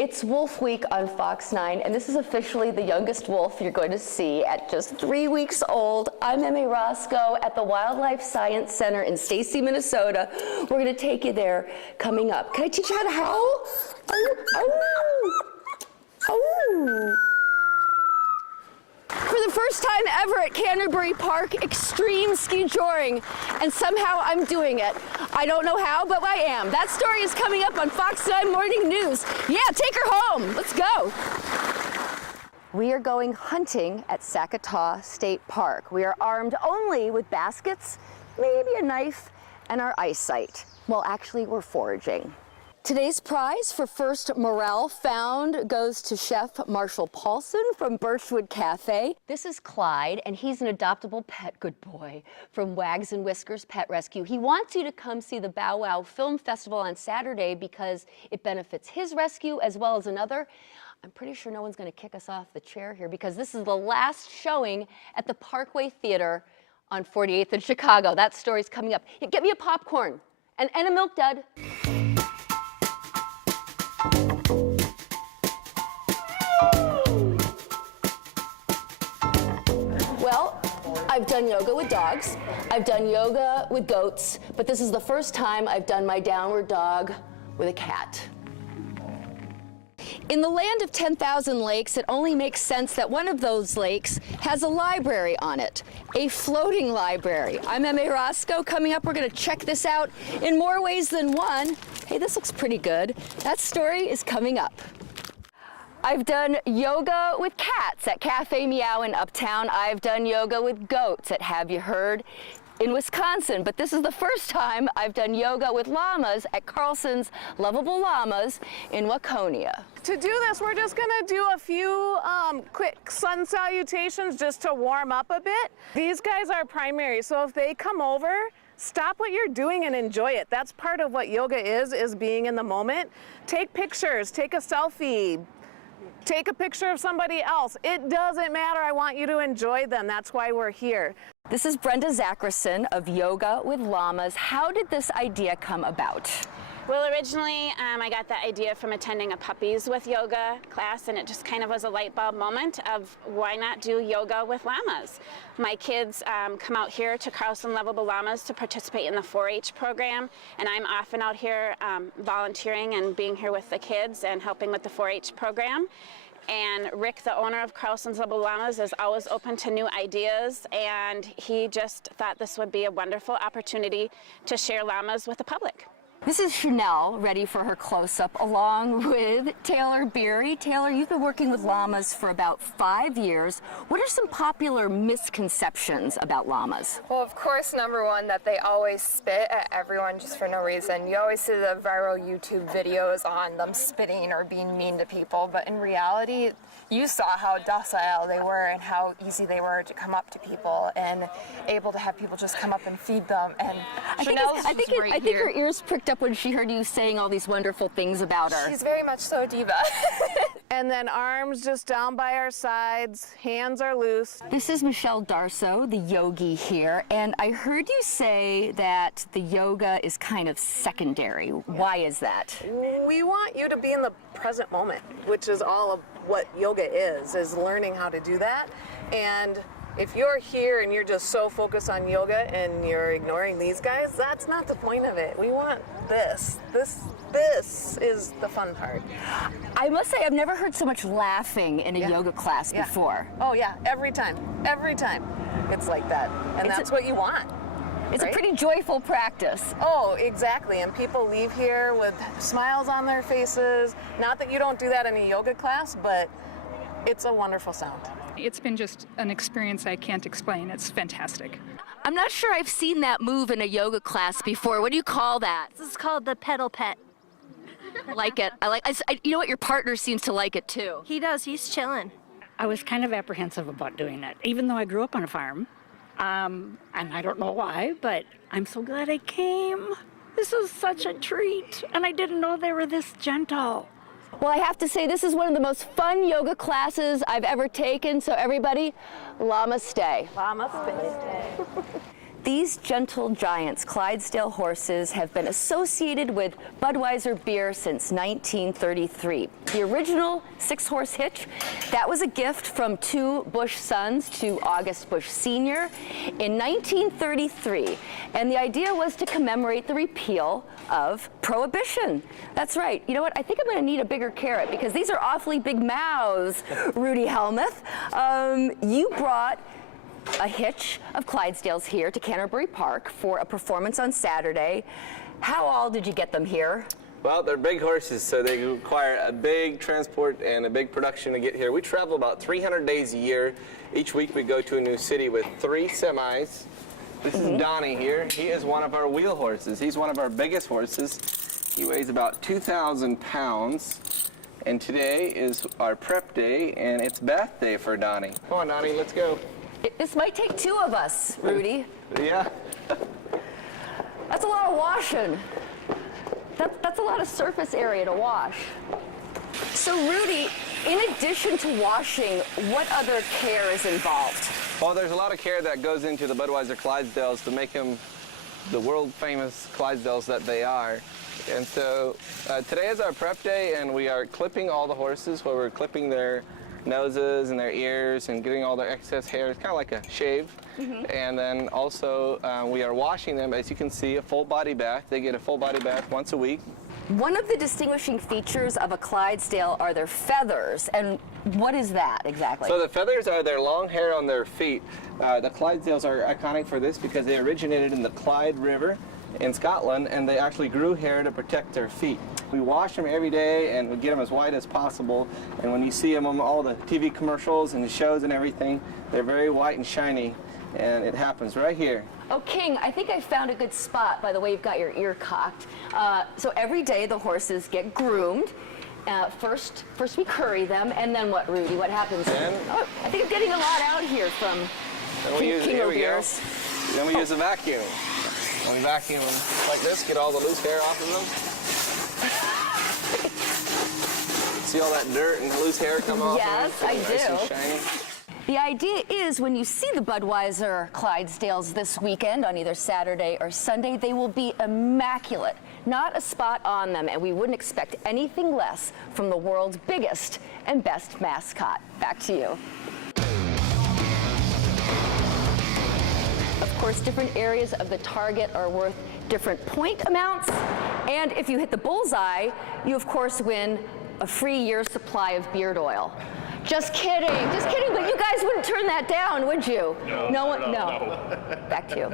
It's Wolf Week on Fox 9, and this is officially the youngest wolf you're going to see at just 3 weeks old. I'm Rosko at the Wildlife Science Center in Stacy, Minnesota. We're going to take you there coming up. Can I teach you how to howl? Oh, oh, oh. For the first time ever at Canterbury Park, extreme ski joring, and somehow I'm doing it. I don't know how, but I am. That story is coming up on Fox9 Morning News. Yeah, take her home. Let's go. We are going hunting at Sakataw State Park. We are armed only with baskets, maybe a knife, and our eyesight. Well, actually, we're foraging. Today's prize for first morel found goes to Chef Marshall Paulson from Birchwood Cafe. This is Clyde, and he's an adoptable pet good boy from Wags and Whiskers Pet Rescue. He wants you to come see the Bow Wow Film Festival on Saturday because it benefits his rescue as well as another. I'm pretty sure no one's going to kick us off the chair here because this is the last showing at the Parkway Theater on 48th in Chicago. That story's coming up. Yeah, get me a popcorn and a Milk Dud. Well, I've done yoga with dogs, I've done yoga with goats, but this is the first time I've done my downward dog with a cat. In the land of 10,000 lakes, it only makes sense that one of those lakes has a library on it, a floating library. I'm Rosko. Coming up, we're going to check this out in more ways than one. Hey, this looks pretty good. That story is coming up. I've done yoga with cats at Cafe Meow in Uptown. I've done yoga with goats at Have You Heard in Wisconsin, but this is the first time I've done yoga with llamas at Carlson's Lovable Llamas in Waconia. To do this, we're just gonna do a few quick sun salutations just to warm up a bit. These guys are primary, so if they come over, stop what you're doing and enjoy it. That's part of what yoga is being in the moment. Take pictures, take a selfie, take a picture of somebody else. It doesn't matter. I want you to enjoy them. That's why we're here. This is Brenda Zackerson of Yoga with Llamas. How did this idea come about? Well, originally I got the idea from attending a puppies with yoga class, and it just kind of was a light bulb moment of why not do yoga with llamas. My kids come out here to Carlson Lovable Llamas to participate in the 4-H program, and I'm often out here volunteering and being here with the kids and helping with the 4-H program. And Rick, the owner of Carlson's Lovable Llamas, is always open to new ideas, and he just thought this would be a wonderful opportunity to share llamas with the public. This is Chanel, ready for her close-up, along with Taylor Beery. Taylor, you've been working with llamas for about 5 years. What are some popular misconceptions about llamas? Well, of course, number one, that they always spit at everyone just for no reason. You always see the viral YouTube videos on them spitting or being mean to people, but in reality, you saw how docile they were and how easy they were to come up to people and able to have people just come up and feed them. And I think her ears pricked up when she heard you saying all these wonderful things about her. She's very much so a diva. And then arms just down by our sides, hands are loose. This is Michelle Darso, the yogi here, and I heard you say that the yoga is kind of secondary. Why is that? We want you to be in the present moment, which is all of what yoga is learning how to do that. And if you're here and you're just so focused on yoga and you're ignoring these guys, that's not the point of it. We want this. This is the fun part. I must say, I've never heard so much laughing in a yoga class before. Oh yeah, every time. It's like that. And that's what you want. It's a pretty joyful practice. Oh, exactly. And people leave here with smiles on their faces. Not that you don't do that in a yoga class, but it's a wonderful sound. It's been just an experience I can't explain. It's fantastic. I'm not sure I've seen that move in a yoga class before. What do you call that? This is called the pedal pet. I like it. You know what? Your partner seems to like it too. He does. He's chilling. I was kind of apprehensive about doing that, even though I grew up on a farm. And I don't know why, but I'm so glad I came. This is such a treat, and I didn't know they were this gentle. Well, I have to say, this is one of the most fun yoga classes I've ever taken, so everybody, Namaste. Namaste. These gentle giants, Clydesdale horses, have been associated with Budweiser beer since 1933. The original 6-horse hitch, that was a gift from 2 Bush sons to August Bush Sr. in 1933. And the idea was to commemorate the repeal of Prohibition. That's right. You know what? I think I'm going to need a bigger carrot because these are awfully big mouths, Rudy Helmuth. You brought a hitch of Clydesdales here to Canterbury Park for a performance on Saturday. How all did you get them here? Well, they're big horses, so they require a big transport and a big production to get here. We travel about 300 days a year. Each week we go to a new city with 3 semis. This is Donnie here. He is one of our wheel horses. He's one of our biggest horses. He weighs about 2,000 pounds. And today is our prep day, and it's bath day for Donnie. Come on, Donnie, let's go. This might take 2 of us, Rudy. Yeah. That's a lot of washing. That's a lot of surface area to wash. So Rudy, in addition to washing, what other care is involved? Well, there's a lot of care that goes into the Budweiser Clydesdales to make them the world famous Clydesdales that they are. And so today is our prep day, and we are clipping all the horses, where we're clipping their noses and their ears and getting all their excess hair. It's kind of like a shave. And then also we are washing them, as you can see, a full body bath. They get a full body bath once a week. One of the distinguishing features of a Clydesdale are their feathers. And what is that exactly? So the feathers are their long hair on their feet. The Clydesdales are iconic for this because they originated in the Clyde River in Scotland, and they actually grew hair to protect their feet. We wash them every day, and we get them as white as possible. And when you see them on all the TV commercials and the shows and everything, they're very white and shiny, and it happens right here. Oh, King, I think I found a good spot by the way you've got your ear cocked. So every day the horses get groomed. First we curry them, and then what, Rudy? What happens? Oh, I think I'm getting a lot out here from King O'Beers. Then we use a vacuum. When we vacuum them like this, get all the loose hair off of them. See all that dirt and loose hair come off? Yes, I do. Nice and shiny. The idea is when you see the Budweiser Clydesdales this weekend on either Saturday or Sunday, they will be immaculate. Not a spot on them, and we wouldn't expect anything less from the world's biggest and best mascot. Back to you. Of course, different areas of the target are worth different point amounts. And if you hit the bullseye, you of course win a free year's supply of beard oil. Just kidding, but you guys wouldn't turn that down, would you? No. Back to you.